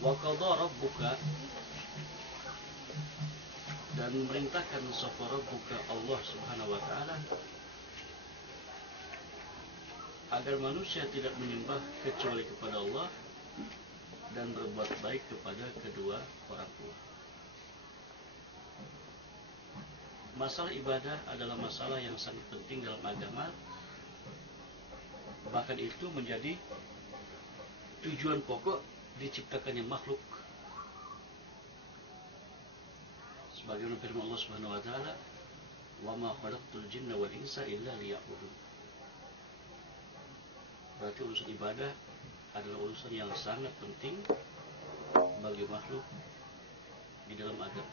Wa qadha rabbuka, dan memerintahkan sapa rabbuka Allah Subhanahu wa taala agar manusia tidak menyembah kecuali kepada Allah dan berbuat baik kepada kedua orang tua. Masalah ibadah adalah masalah yang sangat penting dalam agama. Bahkan itu menjadi tujuan pokok diciptakannya makhluk. Sebagaimana firman Allah Subhanahu wa taala, "Wa ma khalaqtul jinna wal insa illa liya'budun." Berarti urusan ibadah adalah urusan yang sangat penting bagi makhluk di dalam agama.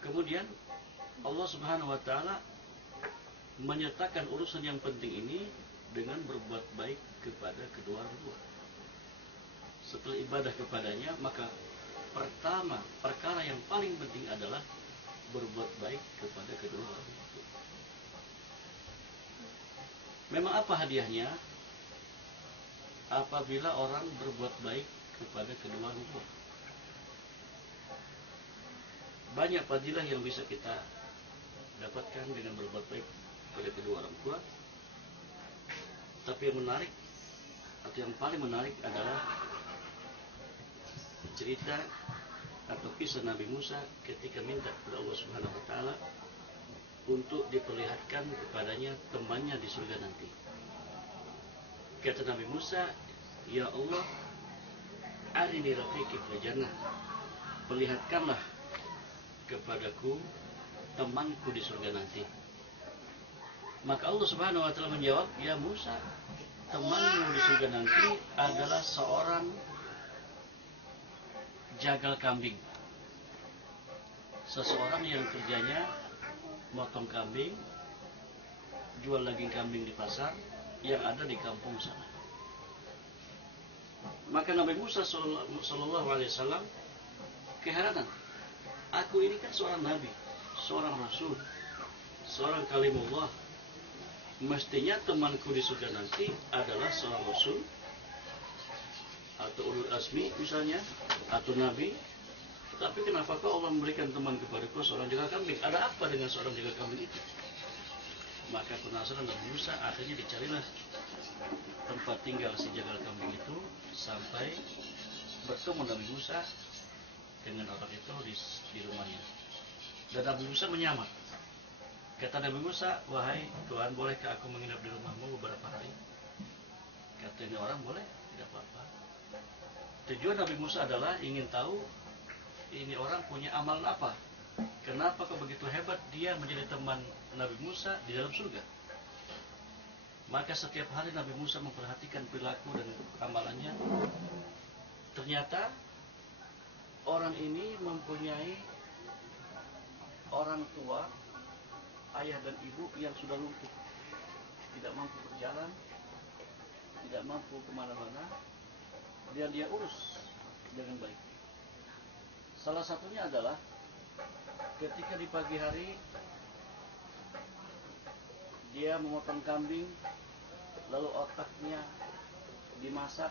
Kemudian Allah Subhanahu wa taala menyertakan urusan yang penting ini dengan berbuat baik kepada kedua orang tua. Setelah ibadah kepadanya, maka perkara yang paling penting adalah berbuat baik kepada kedua orang tua. Memang apa hadiahnya apabila orang berbuat baik kepada kedua orang tua? Banyak fadilah yang bisa kita dapatkan dengan berbuat baik kepada kedua orang tua. Tapi yang menarik atau yang paling menarik adalah cerita atau kisah Nabi Musa ketika minta kepada Allah Subhanahu wa taala untuk diperlihatkan kepadanya temannya di surga nanti. Kata Nabi Musa, "Ya Allah, arini rafiqi fil jannah." Perlihatkanlah kepadaku temanku di surga nanti. Maka Allah Subhanahu wa taala menjawab, "Ya Musa, temanmu di surga nanti adalah seorang jagal kambing. Seseorang yang kerjanya motong kambing, jual daging kambing di pasar yang ada di kampung sana." Maka Nabi Musa sallallahu alaihi wasallam keheranan. Aku ini kan seorang nabi, seorang rasul, seorang kalimullah. Mestinya temanku di surga nanti adalah seorang rasul atau ulul azmi misalnya, atau nabi. Tapi kenapa kok Allah memberikan teman kepadaku seorang jagal kambing? Ada apa dengan seorang jagal kambing itu? Maka penasaran Nabi Musa, akhirnya dicarilah tempat tinggal si jagal kambing itu sampai bertemu Nabi Musa dengan orang itu di rumahnya. Dan Nabi Musa menyamar. Kata Nabi Musa, "Wahai Tuhan, bolehkah aku menginap di rumahmu beberapa hari?" Kata ini orang, "Boleh, tidak apa-apa." Tujuan Nabi Musa adalah ingin tahu ini orang punya amalan apa. Kenapa kok begitu hebat dia menjadi teman Nabi Musa di dalam surga. Maka setiap hari Nabi Musa memperhatikan perilaku dan amalannya. Ternyata orang ini mempunyai orang tua, ayah dan ibu yang sudah lumpuh, tidak mampu berjalan, tidak mampu kemana-mana, dan dia urus dengan baik. Salah satunya adalah ketika di pagi hari dia memotong kambing, lalu otaknya dimasak.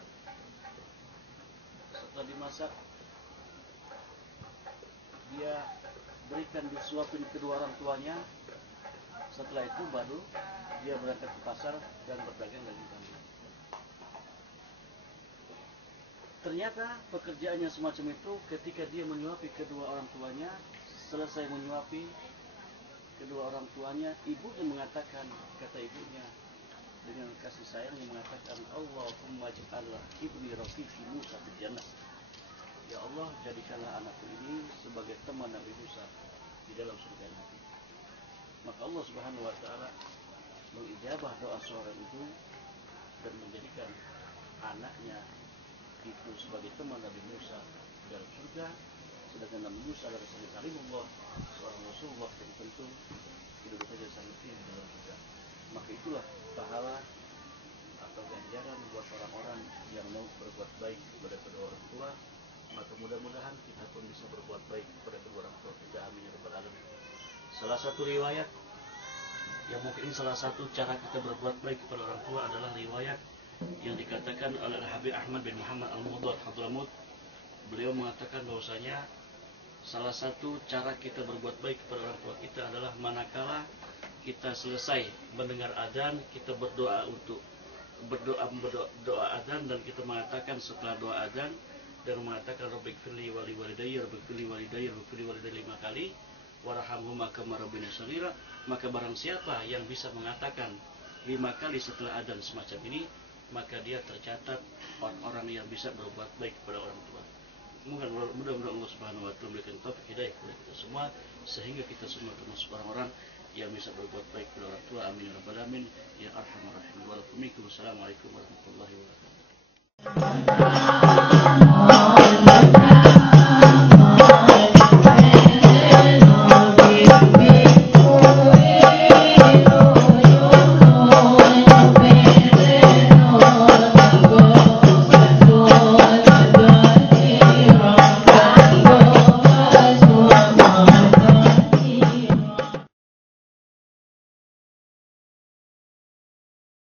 Setelah dimasak, dia berikan, disuapin kedua orang tuanya. Setelah itu baru dia berangkat ke pasar dan berdagang daging kambing. Ternyata pekerjaannya semacam itu. Ketika dia menyuapi kedua orang tuanya, selesai menyuapi kedua orang tuanya, ibunya mengatakan, kata ibunya dengan kasih sayang yang mengatakan, "Allahumma ja'allah ibni rafiqi Musa fil jannah." Ya Allah, jadikanlah anakku ini sebagai teman Nabi Musa di dalam surga nanti. Maka Allah Subhanahu wa taala mengijabah doa seorang ibu dan menjadikan anaknya itu sebagai teman Nabi Musa dalam surga, sedangkan Nabi Musa adalah sebagai kalimullah, seorang Rasulullah yang tentu kedudukannya sangat tinggi dalam surga. Maka itulah pahala atau ganjaran buat orang-orang yang mau berbuat baik kepada kedua orang tua. Maka mudah-mudahan kita pun bisa berbuat baik kepada kedua orang tua kita. Amin ya rabbal alamin. Salah satu riwayat yang mungkin salah satu cara kita berbuat baik kepada orang tua adalah riwayat yang dikatakan oleh Habib Ahmad bin Muhammad Al-Muhdar Hadramut. Beliau mengatakan bahwasanya salah satu cara kita berbuat baik kepada orang tua kita adalah manakala kita selesai mendengar adzan, kita berdoa untuk berdoa adzan, dan kita mengatakan setelah doa adzan dan mengatakan Rabbighfirli wa li walidayya, Rabbighfirli walidayya, Rabbighfirli walidayya 5 kali, warhamhuma kama rabbiyani shaghira. Maka barang siapa yang bisa mengatakan 5 kali setelah adzan semacam ini, maka dia tercatat orang-orang yang bisa berbuat baik kepada orang tua. Mudah-mudahan Allah Subhanahu wa taala memberikan taufik hidayah kepada kita semua sehingga kita semua termasuk orang-orang yang bisa berbuat baik kepada orang tua. Amin ya rabbal alamin ya arhamar rahimin. Wassalamualaikum warahmatullahi wabarakatuh.